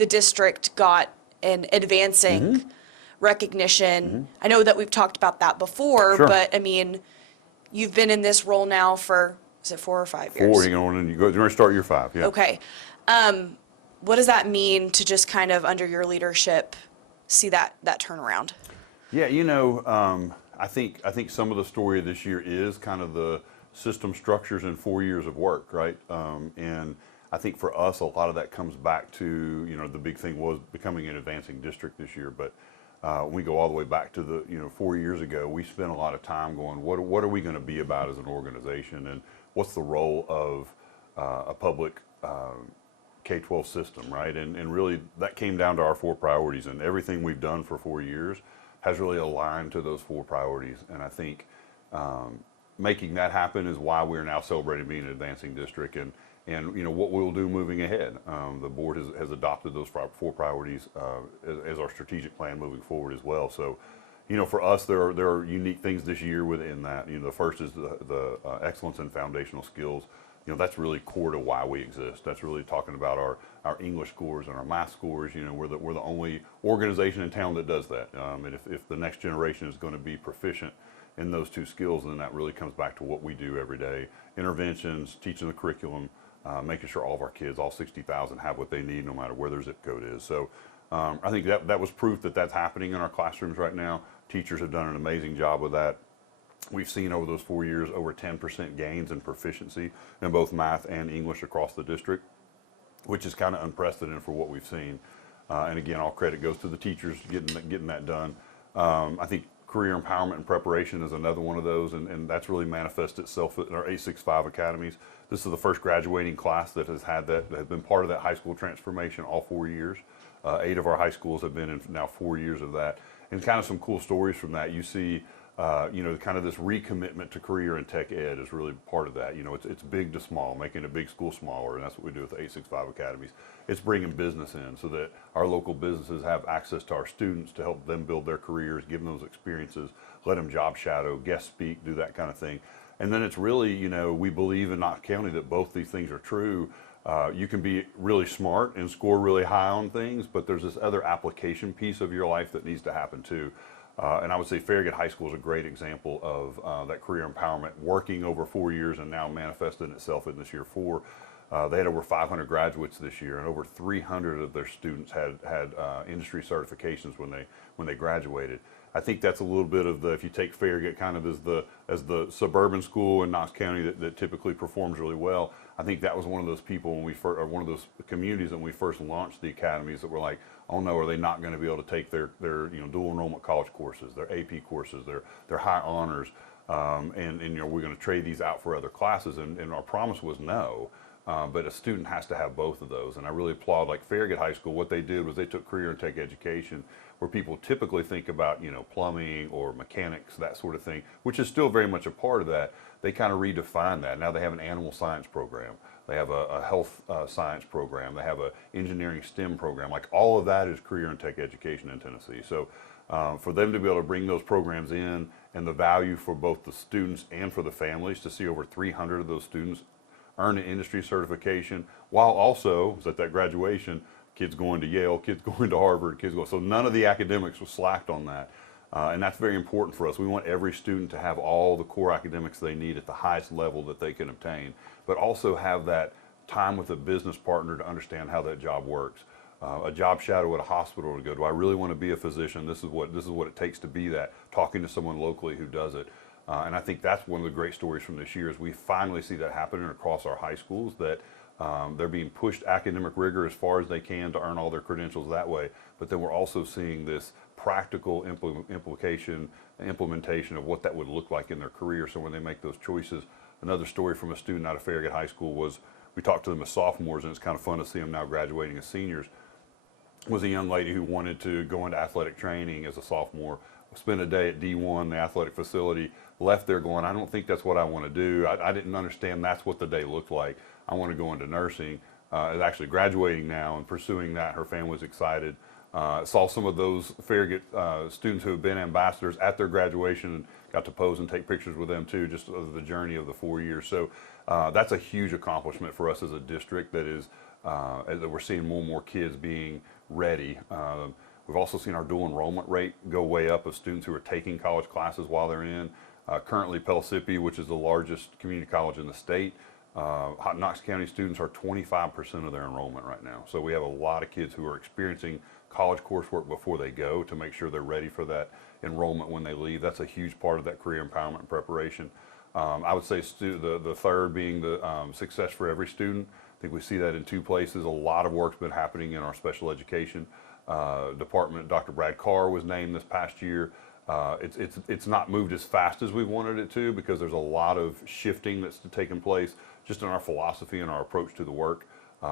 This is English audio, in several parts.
the district got an advancing recognition. I know that we've talked about that before, Sure. but I mean, you've been in this role now for, is it 4 or 5 years? 4, you're going to start year 5, yeah. Okay. What does that mean to just kind of under your leadership see that turnaround? Yeah, I think some of the story of this year is kind of the system structures in 4 years of work, right? And I think for us, a lot of that comes back to, the big thing was becoming an advancing district this year. But when we go all the way back to the, 4 years ago, we spent a lot of time going, what are we going to be about as an organization, and what's the role of a public K-12 system, right? And really that came down to our 4 priorities, and everything we've done for 4 years has really aligned to those 4 priorities. And I think making that happen is why we're now celebrating being an advancing district, and what we'll do moving ahead. The board has adopted those 4 priorities as our strategic plan moving forward as well. So, for us, there are unique things this year within that. The first is the excellence in foundational skills. That's really core to why we exist. That's really talking about our English scores and our math scores. We're the only organization in town that does that. And if the next generation is going to be proficient in those 2 skills, then that really comes back to what we do every day. Interventions, teaching the curriculum, making sure all of our kids, all 60,000, have what they need no matter where their zip code is. So I think that was proof that that's happening in our classrooms right now. Teachers have done an amazing job with that. We've seen over those 4 years over 10% gains in proficiency in both math and English across the district, which is kind of unprecedented for what we've seen. And again, all credit goes to the teachers getting that done. I think career empowerment and preparation is another one of those, and that's really manifested itself in our 865 academies. This is the first graduating class that has been part of that high school transformation all 4 years. 8 of our high schools have been in now 4 years of that. And kind of some cool stories from that. You see, kind of this recommitment to career and tech ed is really part of that. It's big to small, making a big school smaller, and that's what we do with the 865 academies. It's bringing business in so that our local businesses have access to our students to help them build their careers, give them those experiences, let them job shadow, guest speak, do that kind of thing. And then it's really, we believe in Knox County that both these things are true. You can be really smart and score really high on things, but there's this other application piece of your life that needs to happen too. And I would say Farragut High School is a great example of that career empowerment working over 4 years and now manifesting itself in this year 4. They had over 500 graduates this year, and over 300 of their students had industry certifications when they graduated. I think that's a little bit of the, if you take Farragut kind of as the suburban school in Knox County that typically performs really well. I think that was one of those people or one of those communities when we first launched the academies that were like, oh no, are they not going to be able to take their dual enrollment college courses, their AP courses, their high honors, and we're going to trade these out for other classes, and our promise was no. But a student has to have both of those, and I really applaud like Farragut High School. What they did was they took career and tech education, where people typically think about plumbing or mechanics, that sort of thing, which is still very much a part of that. They kind of redefined that. Now they have an animal science program, they have a health science program, they have an engineering STEM program. Like all of that is career and tech education in Tennessee. So for them to be able to bring those programs in, and the value for both the students and for the families to see over 300 of those students earn an industry certification, while also, at that graduation, kids going to Yale, kids going to Harvard, so none of the academics was slacked on that. And that's very important for us. We want every student to have all the core academics they need at the highest level that they can obtain, but also have that time with a business partner to understand how that job works. A job shadow at a hospital to go, do I really want to be a physician? This is what it takes to be that, talking to someone locally who does it. And I think that's one of the great stories from this year is we finally see that happening across our high schools, that they're being pushed academic rigor as far as they can to earn all their credentials that way. But then we're also seeing this practical implementation of what that would look like in their career. So when they make those choices, another story from a student out of Farragut High School was, we talked to them as sophomores, and it's kind of fun to see them now graduating as seniors, was a young lady who wanted to go into athletic training as a sophomore, spend a day at D1, the athletic facility, left there going, I don't think that's what I want to do. I didn't understand that's what the day looked like. I want to go into nursing. Is actually graduating now and pursuing that. Her family was excited. Saw some of those Farragut students who have been ambassadors at their graduation, and got to pose and take pictures with them too, just of the journey of the 4 years. So that's a huge accomplishment for us as a district that is that we're seeing more and more kids being ready. We've also seen our dual enrollment rate go way up of students who are taking college classes while they're in. Currently, Pellissippi, which is the largest community college in the state, Knox County students are 25% of their enrollment right now. So we have a lot of kids who are experiencing college coursework before they go to make sure they're ready for that enrollment when they leave. That's a huge part of that career empowerment and preparation. I would say the third being the success for every student. I think we see that in two places. A lot of work's been happening in our special education department. Dr. Brad Carr was named this past year. It's not moved as fast as we wanted it to because there's a lot of shifting that's taken place just in our philosophy and our approach to the work.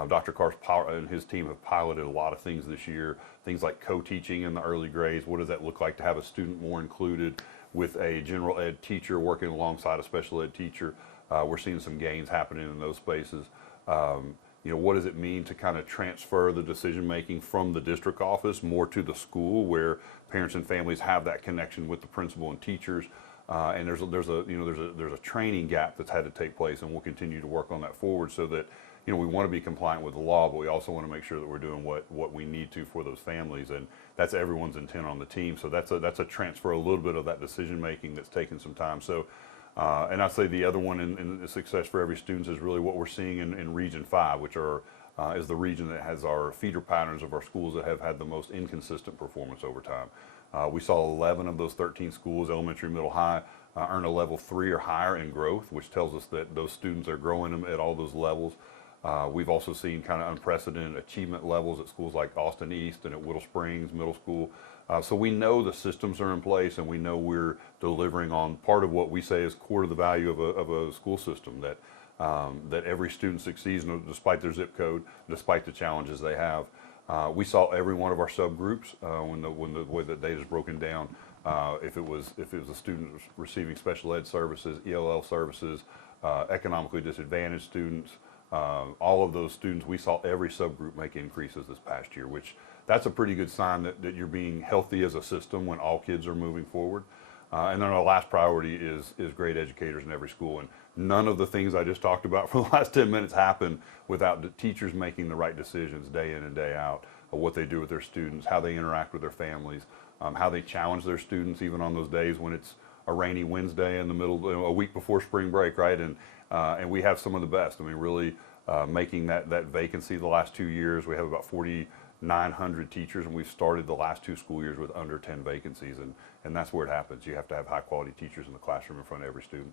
Dr. Carr and his team have piloted a lot of things this year, things like co-teaching in the early grades. What does that look like to have a student more included with a general ed teacher working alongside a special ed teacher? We're seeing some gains happening in those spaces. What does it mean to kind of transfer the decision making from the district office more to the school where parents and families have that connection with the principal and teachers? And there's a training gap that's had to take place, and we'll continue to work on that forward so that we want to be compliant with the law, but we also want to make sure that we're doing what we need to for those families, and that's everyone's intent on the team. So that's a transfer, a little bit of that decision making that's taken some time. So. And I'd say the other one in the success for every student is really what we're seeing in Region 5, which is the region that has our feeder patterns of our schools that have had the most inconsistent performance over time. We saw 11 of those 13 schools, elementary, middle, high, earn a level 3 or higher in growth, which tells us that those students are growing at all those levels. We've also seen kind of unprecedented achievement levels at schools like Austin East and at Whittle Springs Middle School. So we know the systems are in place, and we know we're delivering on part of what we say is core to the value of a school system, that every student succeeds despite their zip code, despite the challenges they have. We saw every one of our subgroups when the way that data is broken down. If it was a student receiving special ed services, ELL services, economically disadvantaged students, all of those students, we saw every subgroup make increases this past year, which that's a pretty good sign that you're being healthy as a system when all kids are moving forward. And then our last priority is great educators in every school. And none of the things I just talked about for the last 10 minutes happen without the teachers making the right decisions day in and day out of what they do with their students, how they interact with their families, how they challenge their students even on those days when it's a rainy Wednesday in the middle, a week before spring break, right? And we have some of the best. I mean, really making that vacancy the last 2 years. We have about 4,900 teachers, and we've started the last 2 school years with under 10 vacancies, and that's where it happens. You have to have high quality teachers in the classroom in front of every student.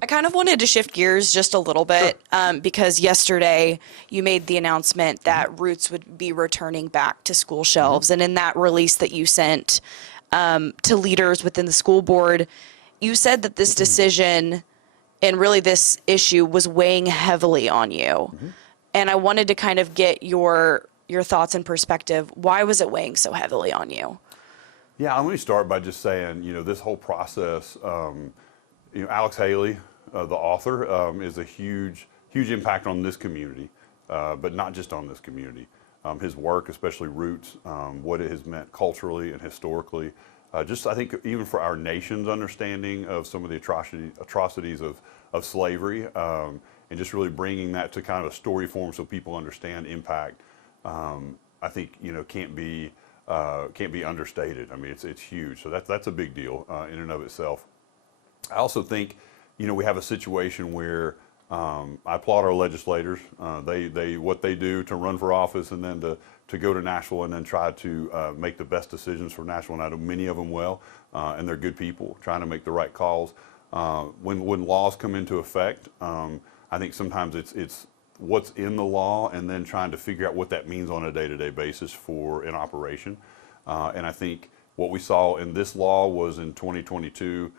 I kind of wanted to shift gears just a little bit because yesterday you made the announcement that Roots would be returning back to school shelves. And in that release that you sent to leaders within the school board, you said that this decision and really this issue was weighing heavily on you. And I wanted to kind of get your thoughts and perspective. Why was it weighing so heavily on you? Yeah, let me start by just saying, this whole process, Alex Haley, the author, is a huge impact on this community, but not just on this community. His work, especially Roots, what it has meant culturally and historically, just I think even for our nation's understanding of some of the atrocities of slavery, and just really bringing that to kind of a story form so people understand impact, I think can't be understated. I mean, it's huge. So that's a big deal in and of itself. I also think, we have a situation where I applaud our legislators. They what they do to run for office and then to go to Nashville and then try to make the best decisions for Nashville. And I know many of them well, and they're good people trying to make the right calls. When laws come into effect, I think sometimes it's what's in the law and then trying to figure out what that means on a day-to-day basis for an operation. And I think what we saw in this law was in 2022,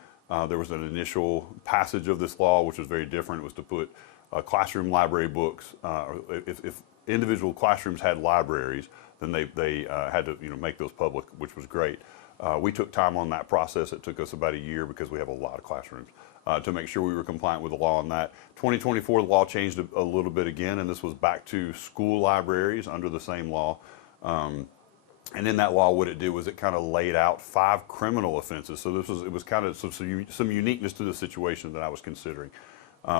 there was an initial passage of this law, which was very different. It was to put classroom library books. If individual classrooms had libraries, then they had to make those public, which was great. We took time on that process. It took us about a year because we have a lot of classrooms to make sure we were compliant with the law on that. 2024, the law changed a little bit again, and this was back to school libraries under the same law. And in that law, what it did was it kind of laid out 5 criminal offenses. So it was kind of some uniqueness to the situation that I was considering.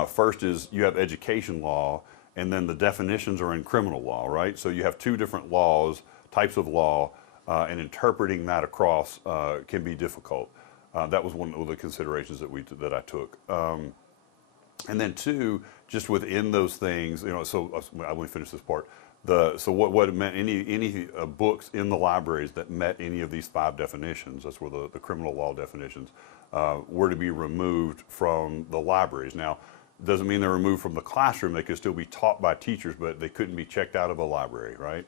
First is you have education law, and then the definitions are in criminal law, right? So you have two different laws, types of law, and interpreting that across can be difficult. That was one of the considerations that I took. And then two, just within those things, so I want to finish this part. So what it meant, any books in the libraries that met any of these 5 definitions, that's where the criminal law definitions, were to be removed from the libraries. Now, it doesn't mean they're removed from the classroom. They could still be taught by teachers, but they couldn't be checked out of a library, right?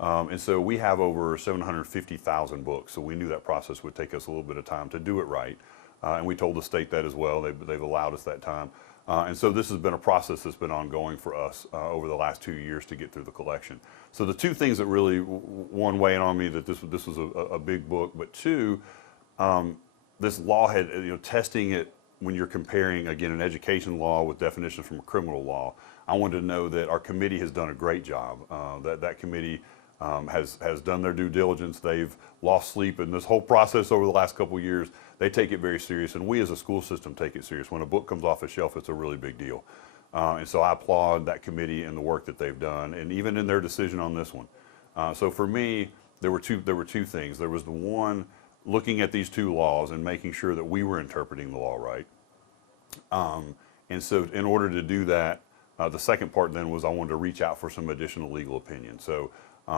And so we have over 750,000 books, so we knew that process would take us a little bit of time to do it right. And we told the state that as well. They've allowed us that time. And so this has been a process that's been ongoing for us over the last 2 years to get through the collection. So the two things that really, one, weighing on me that this was a big book, but two, this law had, testing it when you're comparing, again, an education law with definitions from a criminal law. I wanted to know that our committee has done a great job. That committee has done their due diligence. They've lost sleep in this whole process over the last couple of years. They take it very serious, and we as a school system take it serious. When a book comes off a shelf, it's a really big deal. And so I applaud that committee and the work that they've done, and even in their decision on this one. So for me, there were two things. There was the one, looking at these two laws and making sure that we were interpreting the law right. And so in order to do that, the second part then was I wanted to reach out for some additional legal opinion. So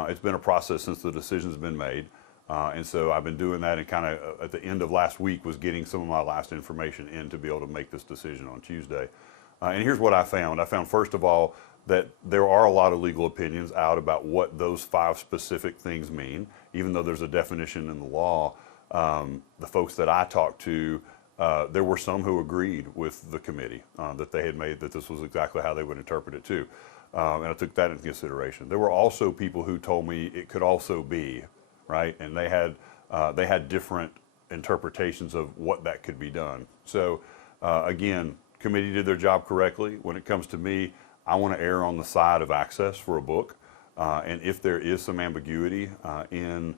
it's been a process since the decision's been made. And so I've been doing that, and kind of at the end of last week was getting some of my last information in to be able to make this decision on Tuesday. And here's what I found. I found, first of all, that there are a lot of legal opinions out about what those 5 specific things mean, even though there's a definition in the law. The folks that I talked to, there were some who agreed with the committee that they had made, that this was exactly how they would interpret it too. And I took that into consideration. There were also people who told me it could also be, right? And they had different interpretations of what that could be done. So again, committee did their job correctly. When it comes to me, I want to err on the side of access for a book. And if there is some ambiguity in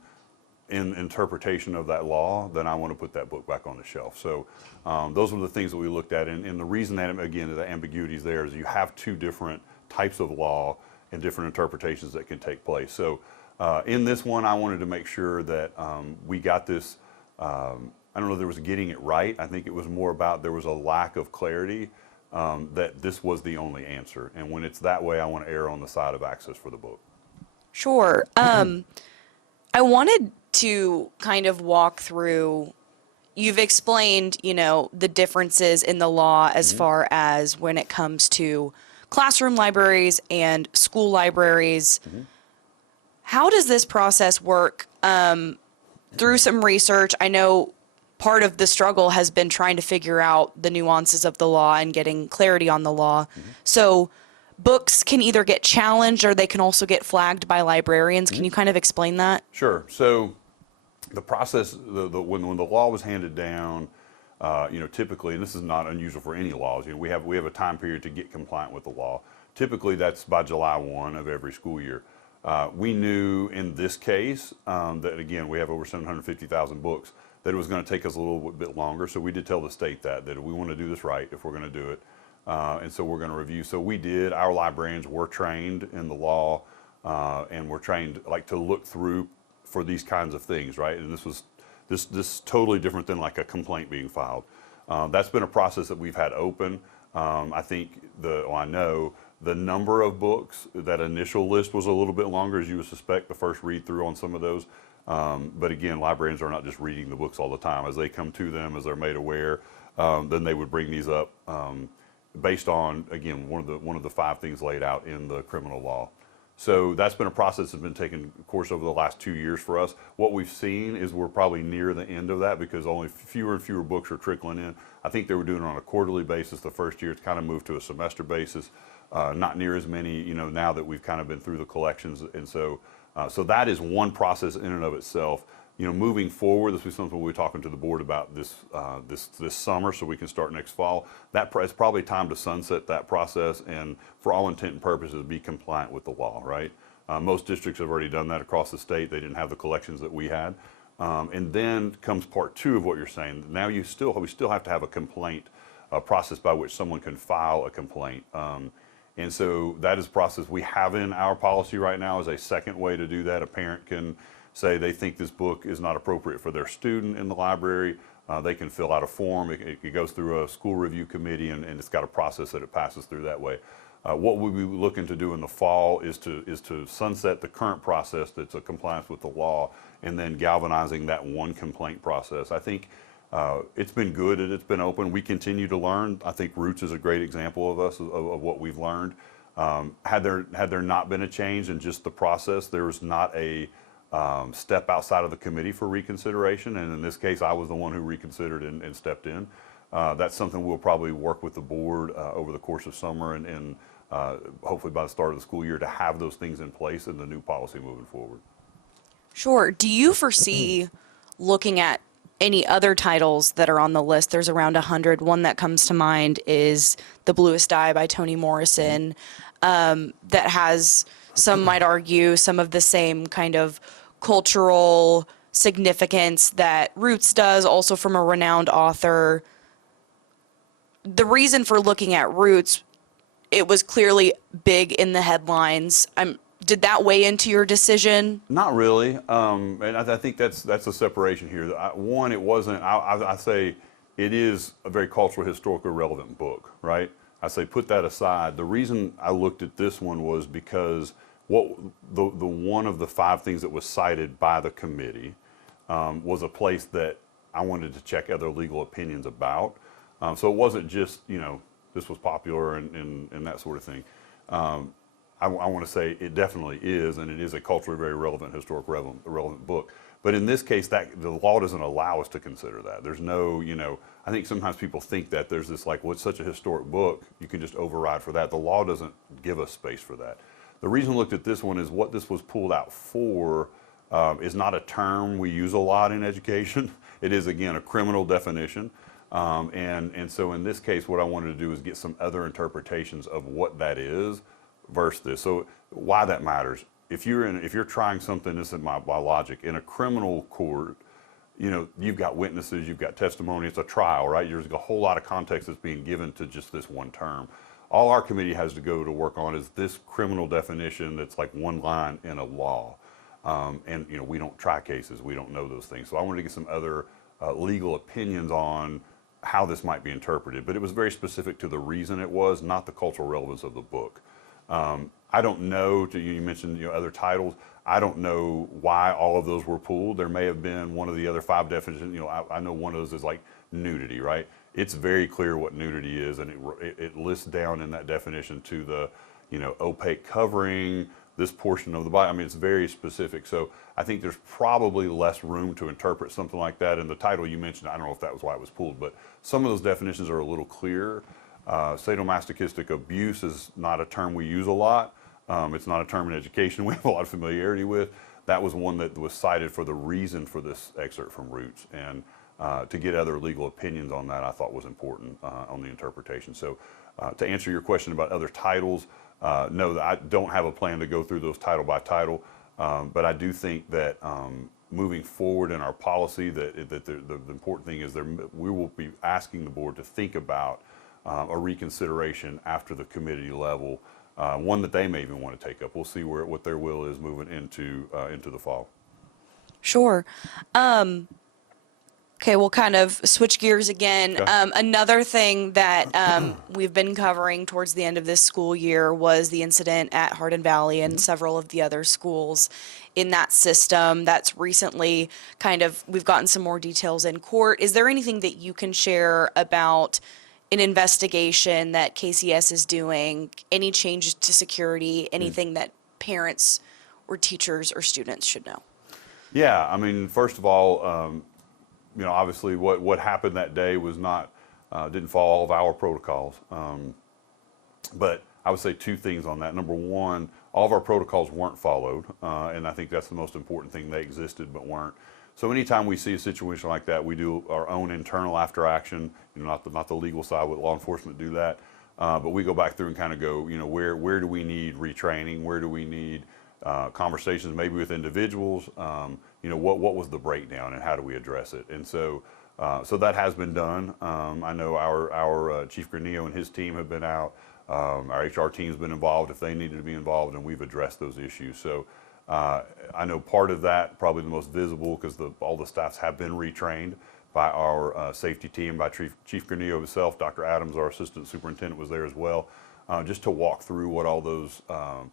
interpretation of that law, then I want to put that book back on the shelf. So those were the things that we looked at. And the reason that, again, the ambiguity is there is you have 2 different types of law and different interpretations that can take place. So in this one, I wanted to make sure that we got this, I don't know if there was getting it right. I think it was more about there was a lack of clarity that this was the only answer. And when it's that way, I want to err on the side of access for the book. Sure. I wanted to kind of walk through, you've explained, the differences in the law as far as when it comes to classroom libraries and school libraries. How does this process work? Through some research, I know part of the struggle has been trying to figure out the nuances of the law and getting clarity on the law. So books can either get challenged or they can also get flagged by librarians. Can you kind of explain that? Sure. So the process, when the law was handed down, typically, and this is not unusual for any laws, we have a time period to get compliant with the law. Typically, that's by July 1 of every school year. We knew in this case that, again, we have over 750,000 books, that it was going to take us a little bit longer. So we did tell the state that we want to do this right if we're going to do it. And so we're going to review. So we did. Our librarians were trained in the law and were trained to look through for these kinds of things, right? And this was this totally different than like a complaint being filed. That's been a process that we've had open. I think I know the number of books, that initial list was a little bit longer, as you would suspect, the first read through on some of those. But again, librarians are not just reading the books all the time. As they come to them, as they're made aware, then they would bring these up based on, again, one of the 5 things laid out in the criminal law. So that's been a process that's been taking course over the last 2 years for us. What we've seen is we're probably near the end of that because only fewer and fewer books are trickling in. I think they were doing it on a quarterly basis the first year. It's kind of moved to a semester basis. Not near as many, now that we've kind of been through the collections. And so that is one process in and of itself. Moving forward, this will be something we'll be talking to the board about this summer, so we can start next fall. It's probably time to sunset that process and, for all intent and purposes, be compliant with the law, right? Most districts have already done that across the state. They didn't have the collections that we had. And then comes part 2 of what you're saying. Now we still have to have a complaint process by which someone can file a complaint. And so that is a process we have in our policy right now as a second way to do that. A parent can say they think this book is not appropriate for their student in the library. They can fill out a form. It goes through a school review committee, and it's got a process that it passes through that way. What we'll be looking to do in the fall is to sunset the current process that's a compliance with the law, and then galvanizing that one complaint process. I think it's been good that it's been open. We continue to learn. I think Roots is a great example of us of what we've learned. Had there not been a change in just the process, there was not a step outside of the committee for reconsideration, and in this case, I was the one who reconsidered and stepped in. That's something we'll probably work with the board over the course of summer and hopefully by the start of the school year to have those things in place in the new policy moving forward. Sure. Do you foresee looking at any other titles that are on the list? There's around 100. One that comes to mind is The Bluest Eye by Toni Morrison, that has, some might argue, some of the same kind of cultural significance that Roots does, also from a renowned author. The reason for looking at Roots, it was clearly big in the headlines. Did that weigh into your decision? Not really, and I think that's a separation here. One, it wasn't. I say it is a very cultural, historically relevant book, right? I say put that aside. The reason I looked at this one was because the one of the 5 things that was cited by the committee was a place that I wanted to check other legal opinions about. So it wasn't just, this was popular and that sort of thing. I want to say it definitely is, and it is a culturally very relevant, relevant book. But in this case, that the law doesn't allow us to consider that. There's no, I think sometimes people think that there's this well, it's such a historic book, you can just override for that. The law doesn't give us space for that. The reason I looked at this one is what this was pulled out for is not a term we use a lot in education. It is, again, a criminal definition. And so in this case, what I wanted to do is get some other interpretations of what that is versus this. So why that matters. If you're trying something, this is my logic, in a criminal court, you've got witnesses, you've got testimony, it's a trial, right? There's a whole lot of context that's being given to just this one term. All our committee has to go to work on is this criminal definition that's like one line in a law. And we don't try cases, we don't know those things. So I wanted to get some other legal opinions on how this might be interpreted, but it was very specific to the reason it was, not the cultural relevance of the book. I don't know, you mentioned other titles, I don't know why all of those were pulled. There may have been one of the other 5 definitions. I know one of those is like nudity, right? It's very clear what nudity is, and it lists down in that definition to the, opaque covering, this portion of the body. I mean, it's very specific. So I think there's probably less room to interpret something like that. And the title you mentioned, I don't know if that was why it was pulled, but some of those definitions are a little clearer. Sadomasochistic abuse is not a term we use a lot. It's not a term in education we have a lot of familiarity with. That was one that was cited for the reason for this excerpt from Roots. And to get other legal opinions on that, I thought was important on the interpretation. So to answer your question about other titles, no, I don't have a plan to go through those title by title, but I do think that moving forward in our policy, that the important thing is we will be asking the board to think about a reconsideration after the committee level, one that they may even want to take up. We'll see what their will is moving into the fall. Sure. Okay, we'll kind of switch gears again. Okay. Another thing that we've been covering towards the end of this school year was the incident at Hardin Valley and several of the other schools in that system. That's recently we've gotten some more details in court. Is there anything that you can share about an investigation that KCS is doing, any changes to security, anything that parents or teachers or students should know? Yeah, I mean, first of all, obviously what happened that day was didn't follow all of our protocols. But I would say 2 things on that. Number one, all of our protocols weren't followed, and I think that's the most important thing. They existed but weren't. So anytime we see a situation like that, we do our own internal after action, not the legal side, with law enforcement do that. But we go back through and kind of go, where do we need retraining? Where do we need conversations maybe with individuals? What was the breakdown and how do we address it? And so that has been done. I know our Chief Granillo and his team have been out Our HR team's been involved if they needed to be involved, and we've addressed those issues. So I know part of that, probably the most visible, because all the staffs have been retrained by our safety team, by Chief Granillo himself. Dr. Adams, our assistant superintendent, was there as well, just to walk through what all those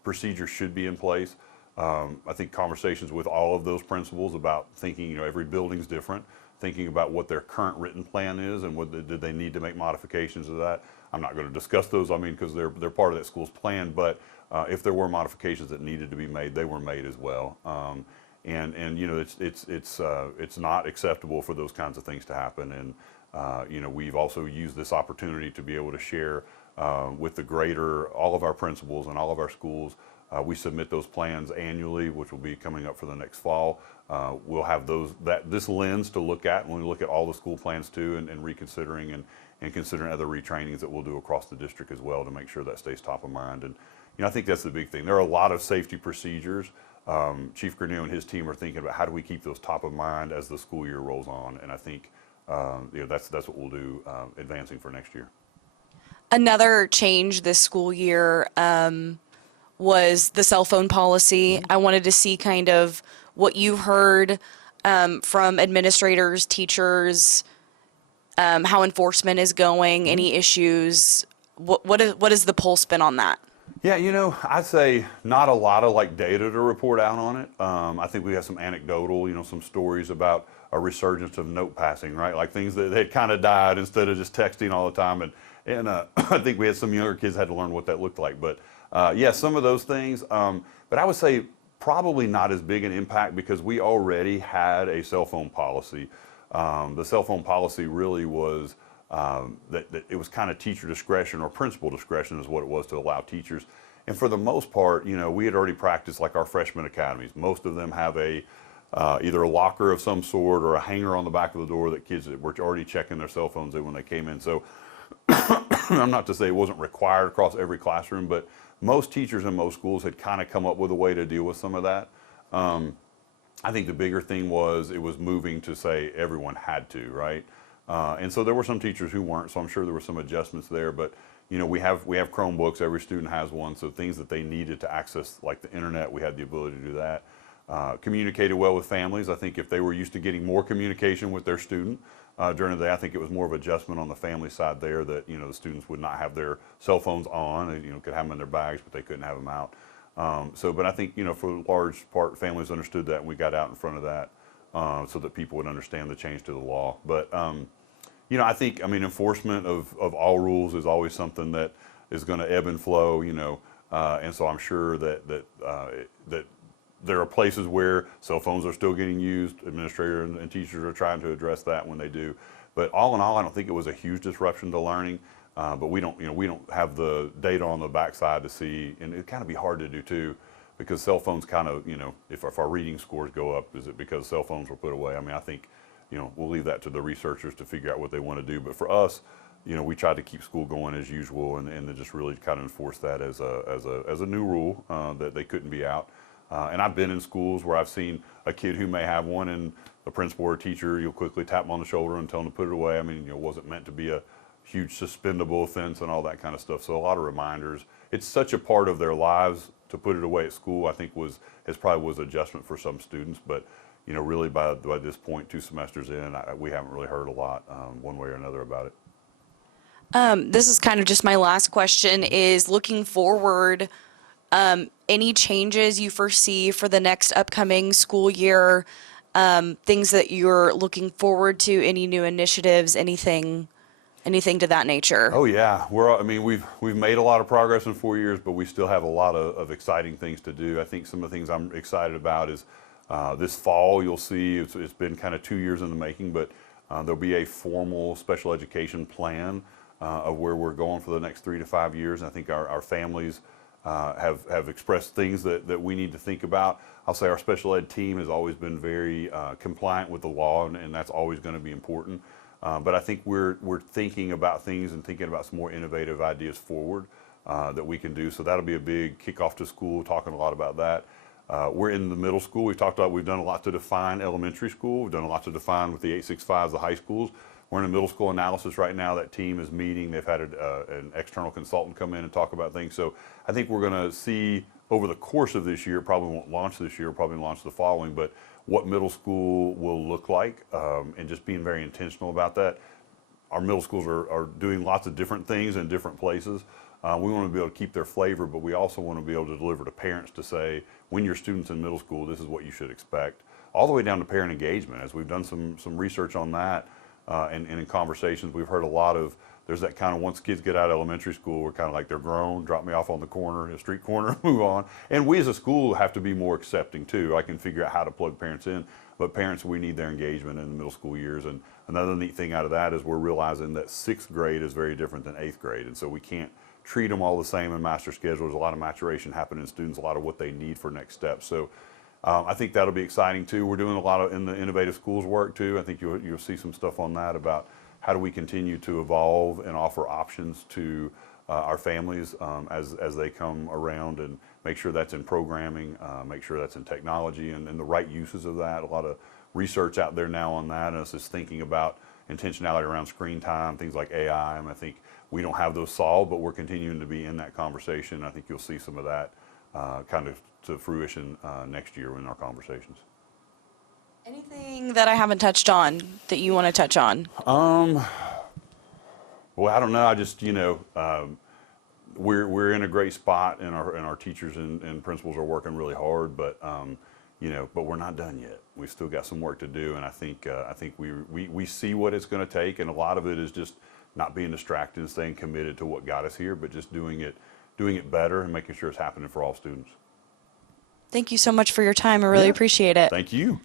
procedures should be in place. I think conversations with all of those principals about thinking, every building's different, thinking about what their current written plan is and did they need to make modifications to that. I'm not going to discuss those, because they're part of that school's plan, but if there were modifications that needed to be made, they were made as well. And it's not acceptable for those kinds of things to happen. And we've also used this opportunity to be able to share with all of our principals and all of our schools. We submit those plans annually, which will be coming up for the next fall. We'll have this lens to look at when we look at all the school plans too, and reconsidering and considering other retrainings that we'll do across the district as well to make sure that stays top of mind. And I think that's the big thing. There are a lot of safety procedures. Chief Granillo and his team are thinking about how do we keep those top of mind as the school year rolls on. And I think that's what we'll do advancing for next year. Another change this school year was the cell phone policy. I wanted to see kind of what you've heard from administrators, teachers, how enforcement is going, any issues. What is the pulse been on that? Yeah, I'd say not a lot of data to report out on it. I think we have some anecdotal, some stories about a resurgence of note passing, right? Like things that had kind of died instead of just texting all the time. And I think we had some younger kids had to learn what that looked like. But yeah, some of those things. But I would say probably not as big an impact because we already had a cell phone policy. The cell phone policy really was that it was kind of teacher discretion or principal discretion is what it was to allow teachers. And for the most part, we had already practiced like our freshman academies. Most of them have either a locker of some sort or a hanger on the back of the door that kids were already checking their cell phones in when they came in. So I'm not to say it wasn't required across every classroom, but most teachers in most schools had kind of come up with a way to deal with some of that. I think the bigger thing was it was moving to say everyone had to, right? And so there were some teachers who weren't, so I'm sure there were some adjustments there. But we have Chromebooks. Every student has one, so things that they needed to access, like the internet, we had the ability to do that. Communicated well with families. I think if they were used to getting more communication with their student during the day, I think it was more of adjustment on the family side there that the students would not have their cell phones on. They, could have them in their bags, but they couldn't have them out. But I think for the large part, families understood that, and we got out in front of that so that people would understand the change to the law. But I think enforcement of all rules is always something that is going to ebb and flow. And so I'm sure that there are places where cell phones are still getting used. Administrators and teachers are trying to address that when they do. But all in all, I don't think it was a huge disruption to learning. But we don't have the data on the backside to see, and it kind of be hard to do too, because cell phones kind of, if our reading scores go up, is it because cell phones were put away? I think, we'll leave that to the researchers to figure out what they want to do. But for us, we tried to keep school going as usual, and to just really kind of enforce that as a new rule that they couldn't be out. And I've been in schools where I've seen a kid who may have one, and the principal or teacher, you'll quickly tap them on the shoulder and tell them to put it away. It wasn't meant to be a huge suspendable offense and all that kind of stuff. So a lot of reminders. It's such a part of their lives to put it away at school. I think probably was adjustment for some students, but really by this point, 2 semesters in, we haven't really heard a lot one way or another about it. This is kind of just my last question is looking forward, any changes you foresee for the next upcoming school year, things that you're looking forward to, any new initiatives, anything to that nature? Oh yeah, we've made a lot of progress in 4 years, but we still have a lot of exciting things to do. I think some of the things I'm excited about is this fall you'll see it's been kind of 2 years in the making, but there'll be a formal special education plan of where we're going for the next 3 to 5 years. And I think our families have expressed things that we need to think about. I'll say our special ed team has always been very compliant with the law, and that's always going to be important. But I think we're thinking about things and thinking about some more innovative ideas forward that we can do. So that'll be a big kickoff to school, talking a lot about that. We're in the middle school. We've done a lot to define elementary school. We've done a lot to define with the 865s, the high schools. We're in a middle school analysis right now. That team is meeting. They've had an external consultant come in and talk about things. So I think we're going to see over the course of this year, probably won't launch this year, probably launch the following, but what middle school will look like, and just being very intentional about that. Our middle schools are doing lots of different things in different places. We want to be able to keep their flavor, but we also want to be able to deliver to parents to say, when your student's in middle school, this is what you should expect. All the way down to parent engagement. As we've done some research on that, and in conversations, we've heard a lot of, there's that kind of, once kids get out of elementary school, we're kind of like, they're grown, drop me off on the corner, a street corner, move on. And we as a school have to be more accepting too. I can figure out how to plug parents in, but parents, we need their engagement in the middle school years. And another neat thing out of that is we're realizing that 6th grade is very different than 8th grade. And so we can't treat them all the same in master schedule. There's a lot of maturation happening in students, a lot of what they need for next steps. So I think that'll be exciting too. We're doing a lot of in the innovative schools work too. I think you'll see some stuff on that about how do we continue to evolve and offer options to our families as they come around, and make sure that's in programming, make sure that's in technology and the right uses of that. A lot of research out there now on that, and us is thinking about intentionality around screen time, things like AI. And I think we don't have those solved, but we're continuing to be in that conversation. I think you'll see some of that kind of to fruition next year in our conversations. Anything that I haven't touched on that you want to touch on? Well, I don't know. I just, we're in a great spot, and our teachers and principals are working really hard, but but we're not done yet. We've still got some work to do, and I think we see what it's going to take, and a lot of it is just not being distracted and staying committed to what got us here, but just doing it better and making sure it's happening for all students. Thank you so much for your time. I really appreciate it. Thank you.